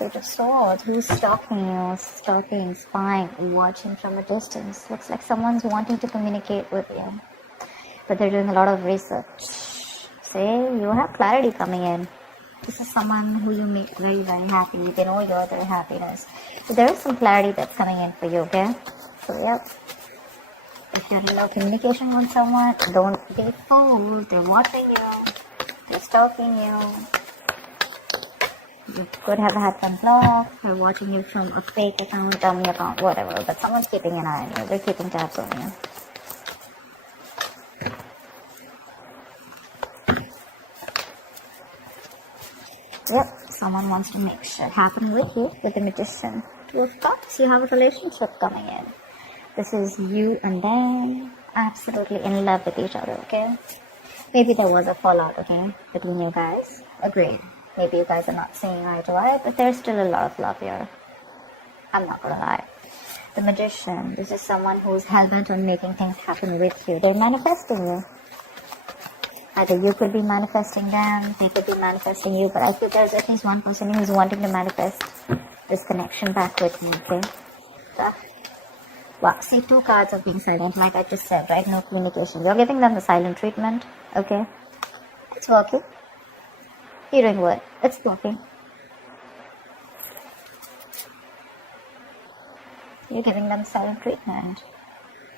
Page of Swords. Who's stalking you? Stalking, spying, watching from a distance. Looks like someone's wanting to communicate with you, but they're doing a lot of research. Say, you have clarity coming in. This is someone who you make very, very happy. They know you're their happiness. So there is some clarity that's coming in for you, okay? So, yep. If you're in no communication with someone, don't be fooled. They're watching you. They're stalking you. You could have had some block. They're watching you from a fake account, dummy account, whatever. But someone's keeping an eye on you. They're keeping tabs on you. Yep, someone wants to make shit happen with you, with the Magician. Two of Cups, you have a relationship coming in. This is you and them, absolutely in love with each other, okay? Maybe there was a fallout, okay, between you guys. Agreed. Maybe you guys are not seeing eye to eye, but there's still a lot of love here. I'm not gonna lie. The Magician, this is someone who's hell-bent on making things happen with you. They're manifesting you. Either you could be manifesting them, they could be manifesting you, but I feel there's at least one person who's wanting to manifest this connection back with you, okay? So, wow, see, 2 cards of being silent, like I just said, right? No communication. You're giving them the silent treatment, okay? It's working. You're doing what? It's working. You're giving them silent treatment.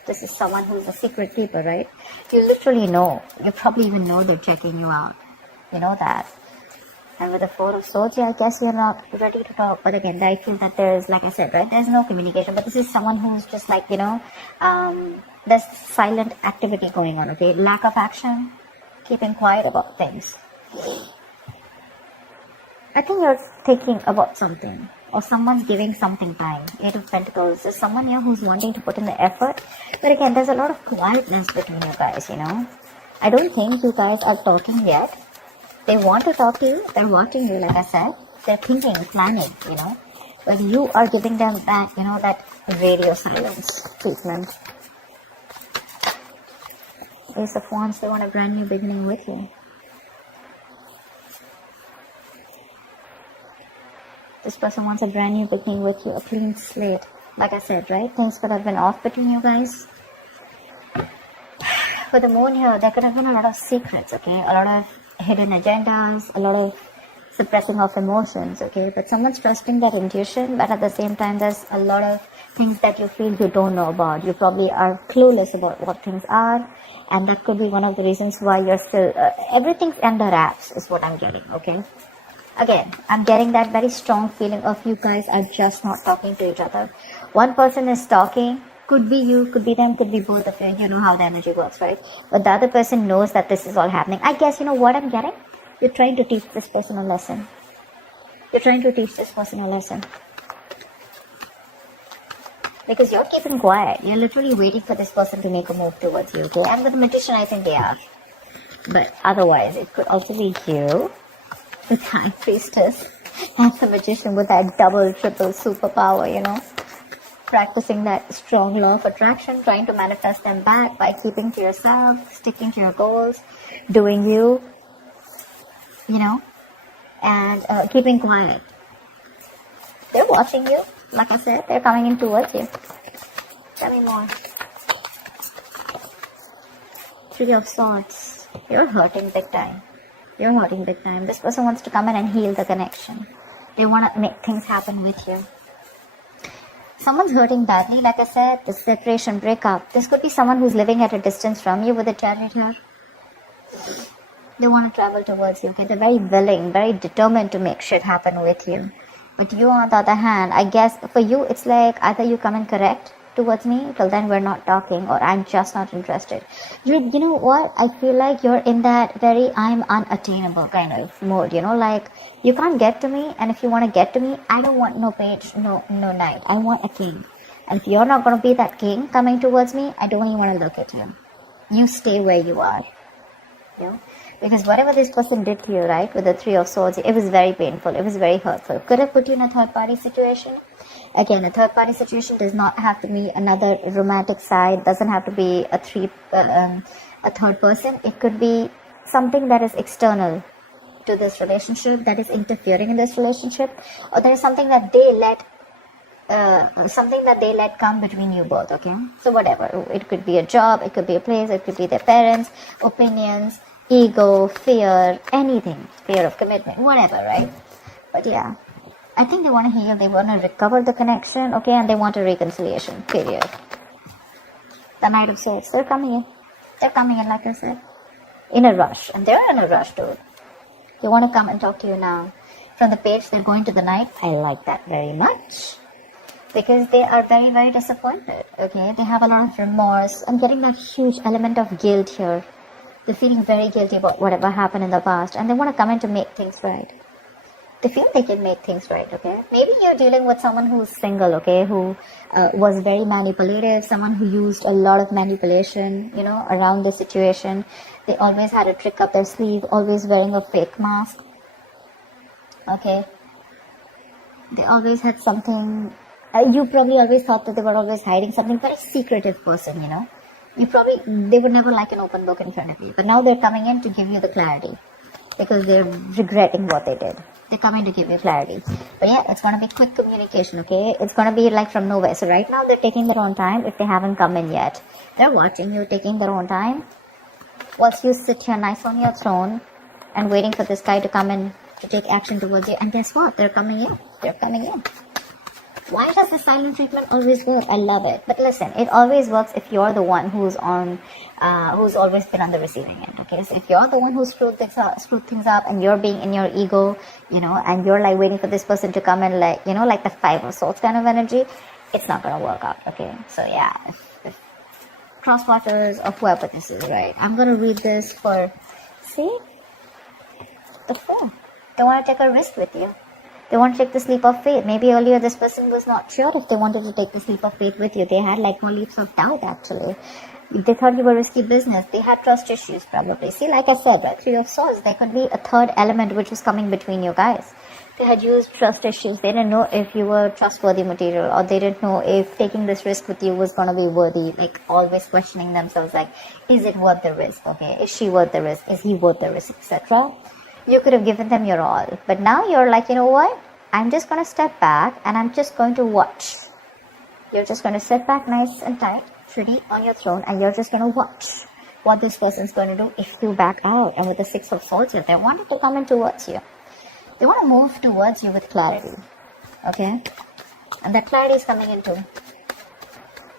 This is someone who's a secret keeper, right? You literally know. You probably even know they're checking you out. You know that. And with the 4 of Swords, yeah, I guess you're not ready to talk. But again, I feel that there's, like I said, right? There's no communication. But this is someone who's just like, you know, there's silent activity going on, okay? Lack of action. Keeping quiet about things. I think you're thinking about something. Or someone's giving something time. 8 of Pentacles. There's someone here who's wanting to put in the effort. But again, there's a lot of quietness between you guys, you know. I don't think you guys are talking yet. They want to talk to you. They're watching you, like I said. They're thinking, planning, you know. But you are giving them that, you know, that radio silence treatment. Ace of Wands, they want a brand new beginning with you. This person wants a brand new beginning with you, a clean slate. Like I said, right? Things could have been off between you guys. For the moon here, there could have been a lot of secrets, okay? A lot of hidden agendas, a lot of suppressing of emotions, okay? But someone's trusting that intuition, but at the same time, there's a lot of things that you feel you don't know about. You probably are clueless about what things are, and that could be one of the reasons why you're still... everything's under wraps is what I'm getting, okay? Again, I'm getting that very strong feeling of you guys are just not talking to each other. One person is talking, could be you, could be them, could be both of you. You know how the energy works, right? But the other person knows that this is all happening. I guess, you know what I'm getting? You're trying to teach this person a lesson. You're trying to teach this person a lesson. Because you're keeping quiet. You're literally waiting for this person to make a move towards you, okay? And with the Magician, I think they are. But otherwise, it could also be you. The High Priestess and the Magician with that double, triple superpower, you know. Practicing that strong law of attraction, trying to manifest them back by keeping to yourself, sticking to your goals, doing you, you know, and keeping quiet. They're watching you. Like I said, they're coming in towards you. Tell me more. 3 of Swords. You're hurting big time. You're hurting big time. This person wants to come in and heal the connection. They want to make things happen with you. Someone's hurting badly, like I said, the separation, breakup. This could be someone who's living at a distance from you with a chariot here. They want to travel towards you, okay? They're very willing, very determined to make shit happen with you. But you, on the other hand, I guess for you, it's like either you come in correct towards me, till then we're not talking, or I'm just not interested. You know what? I feel like you're in that very I'm unattainable kind of mode, you know, like you can't get to me, and if you want to get to me, I don't want no page, no knight. I want a king. And if you're not going to be that king coming towards me, I don't even want to look at you. You stay where you are. You know? Because whatever this person did to you, right, with the 3 of Swords, it was very painful. It was very hurtful. Could have put you in a third-party situation. Again, a third-party situation does not have to be another romantic side. Doesn't have to be a third person. It could be something that is external. to this relationship, that is interfering in this relationship, or there is something that they let come between you both. Okay, so whatever, it could be a job, it could be a place, it could be their parents, opinions, ego, fear, anything, fear of commitment, whatever, right? But yeah, I think they want to heal, they want to recover the connection, okay, and they want a reconciliation, period. The Knight of Swords, they're coming in. They're coming in, like I said, in a rush. And they're in a rush, dude. They want to come and talk to you now. From the Page, they're going to the Knight. I like that very much. Because they are very, very disappointed, okay? They have a lot of remorse. I'm getting that huge element of guilt here. They're feeling very guilty about whatever happened in the past. And they want to come in to make things right. They feel they can make things right, okay? Maybe you're dealing with someone who's single, okay? Who was very manipulative, someone who used a lot of manipulation, you know, around the situation. They always had a trick up their sleeve, always wearing a fake mask, okay? They always had something, you probably always thought that they were always hiding something, very secretive person, you know? They would never like an open book in front of you. But now they're coming in to give you the clarity because they're regretting what they did. They're coming to give you clarity. But yeah, it's going to be quick communication, okay? It's going to be like from nowhere. So right now, they're taking their own time if they haven't come in yet. They're watching you, taking their own time. Whilst you sit here nice on your throne and waiting for this guy to come in to take action towards you. And guess what? They're coming in. They're coming in. Why does the silent treatment always work? I love it. But listen, it always works if you're the one who's always been on the receiving end. Okay, so if you're the one who screwed things up, and you're being in your ego, you know, and you're like waiting for this person to come in, like, you know, like the Five of Swords kind of energy, it's not gonna work out. Okay, so yeah, if crosswatchers or whoever this is, right? I'm gonna read this for, see, the Fool. They want to take a risk with you. They want to take the leap of faith. Maybe earlier this person was not sure if they wanted to take this leap of faith with you. They had like more leaps of doubt actually. They thought you were risky business. They had trust issues probably. See, like I said, right, Three of Swords, there could be a third element which was coming between you guys. They had used trust issues. They didn't know if you were trustworthy material, or they didn't know if taking this risk with you was going to be worthy. Like always questioning themselves, like, is it worth the risk? Okay, is she worth the risk? Is he worth the risk, etc. You could have given them your all. But now you're like, you know what? I'm just going to step back and I'm just going to watch. You're just going to sit back nice and tight, pretty on your throne, and you're just going to watch what this person's going to do if you back out. And with the Six of Swords here, they wanted to come in towards you. They want to move towards you with clarity. Okay? And that clarity is coming in too.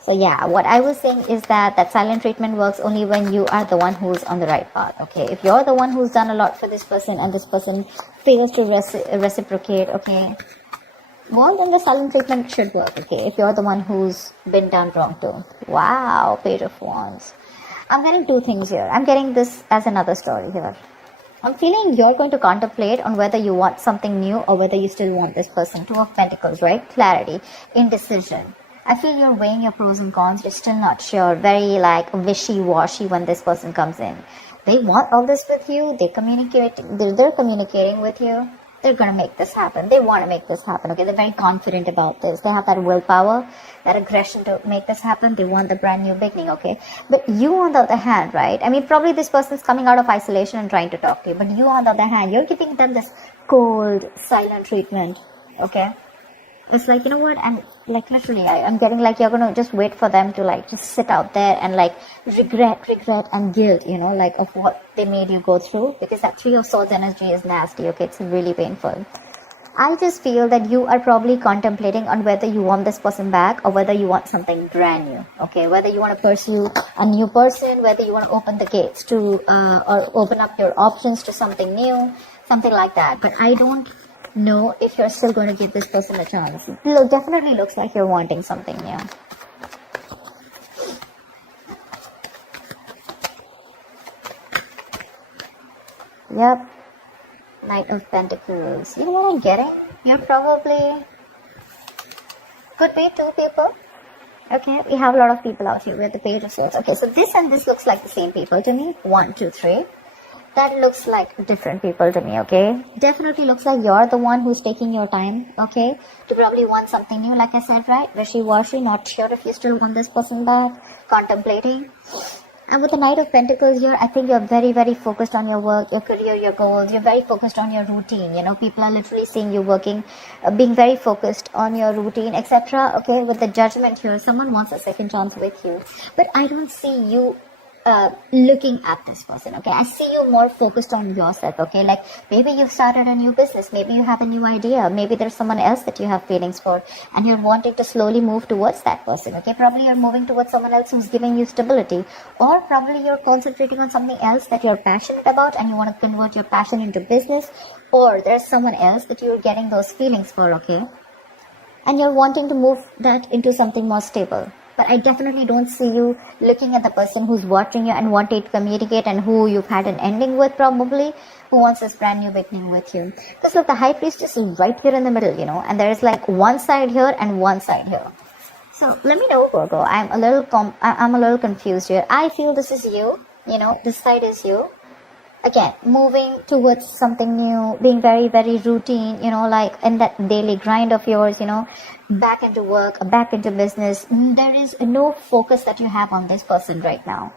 So yeah, what I was saying is that silent treatment works only when you are the one who's on the right path, okay? If you're the one who's done a lot for this person and this person fails to reciprocate, okay? Well, then the silent treatment should work, okay? If you're the one who's been done wrong too. Wow, Page of Wands. I'm getting two things here. I'm getting this as another story here. I'm feeling you're going to contemplate on whether you want something new or whether you still want this person. Two of Pentacles, right? Clarity, indecision. I feel you're weighing your pros and cons. You're still not sure. Very like wishy-washy when this person comes in. They want all this with you. They're communicating with you. They're going to make this happen. They want to make this happen. Okay, they're very confident about this. They have that willpower, that aggression to make this happen. They want the brand new beginning. Okay, but you on the other hand, right? I mean, probably this person's coming out of isolation and trying to talk to you. But you on the other hand, you're giving them this cold, silent treatment. Okay. It's like, you know what, I'm like literally, I'm getting like you're going to just wait for them to like just sit out there and like regret and guilt, you know, like of what they made you go through, because that Three of Swords energy is nasty, okay, it's really painful. I just feel that you are probably contemplating on whether you want this person back or whether you want something brand new, okay, whether you want to pursue a new person, whether you want to open the gates to, or open up your options to something new, something like that. But I don't know if you're still going to give this person a chance. It definitely looks like you're wanting something new. Yep. Knight of Pentacles. You know what I'm getting? You're probably... Could be two people. Okay, we have a lot of people out here. We have the Page of Swords. Okay, so this and this looks like the same people to me. 1, 2, 3. That looks like different people to me, okay? Definitely looks like you're the one who's taking your time, okay? To probably want something new, like I said, right? Wishy-washy, not sure if you still want this person back, contemplating. And with the Knight of Pentacles here, I think you're very, very focused on your work, your career, your goals. You're very focused on your routine. You know, people are literally seeing you working, being very focused on your routine, etc. Okay, with the Judgment here, someone wants a second chance with you. But I don't see you looking at this person. Okay, I see you more focused on yourself. Okay, like maybe you've started a new business, maybe you have a new idea, maybe there's someone else that you have feelings for, and you're wanting to slowly move towards that person. Okay, probably you're moving towards someone else who's giving you stability, or probably you're concentrating on something else that you're passionate about and you want to convert your passion into business, or there's someone else that you're getting those feelings for. Okay, and you're wanting to move that into something more stable. But I definitely don't see you looking at the person who's watching you and wanting to communicate, and who you've had an ending with, probably, who wants this brand new beginning with you. Because look, the High Priestess is right here in the middle, you know, and there is like one side here and one side here. So let me know, Virgo. I'm a little confused here. I feel this is you, you know, this side is you. Again, moving towards something new, being very, very routine, you know, like in that daily grind of yours, you know, back into work, back into business. There is no focus that you have on this person right now.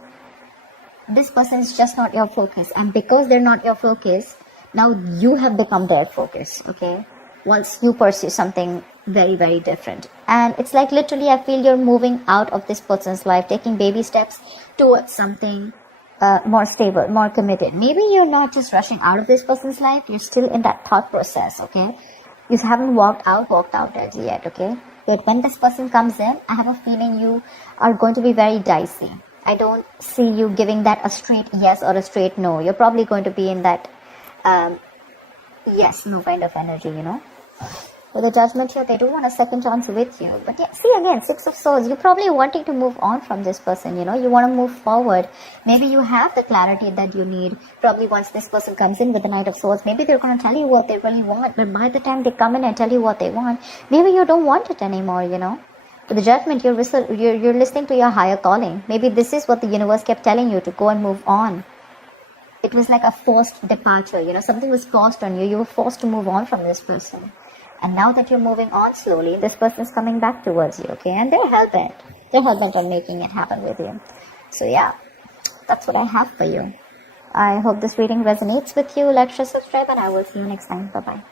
This person is just not your focus. And because they're not your focus, now you have become their focus, okay? Once you pursue something very, very different. And it's like literally, I feel you're moving out of this person's life, taking baby steps towards something more stable, more committed. Maybe you're not just rushing out of this person's life, you're still in that thought process, okay? You haven't walked out as yet, okay? But when this person comes in, I have a feeling you are going to be very dicey. I don't see you giving that a straight yes or a straight no. You're probably going to be in that yes, no kind of energy, you know? With the Judgment here, they do want a second chance with you. But yeah, see again, Six of Swords. You're probably wanting to move on from this person, you know. You want to move forward. Maybe you have the clarity that you need. Probably once this person comes in with the Knight of Swords, maybe they're going to tell you what they really want. But by the time they come in and tell you what they want, maybe you don't want it anymore, you know. With the Judgment, you're listening to your higher calling. Maybe this is what the universe kept telling you, to go and move on. It was like a forced departure, you know. Something was forced on you. You were forced to move on from this person. And now that you're moving on slowly, this person is coming back towards you, okay? And they're hell-bent. They're hell-bent on making it happen with you. So yeah, that's what I have for you. I hope this reading resonates with you. Like, share, subscribe, and I will see you next time. Bye-bye.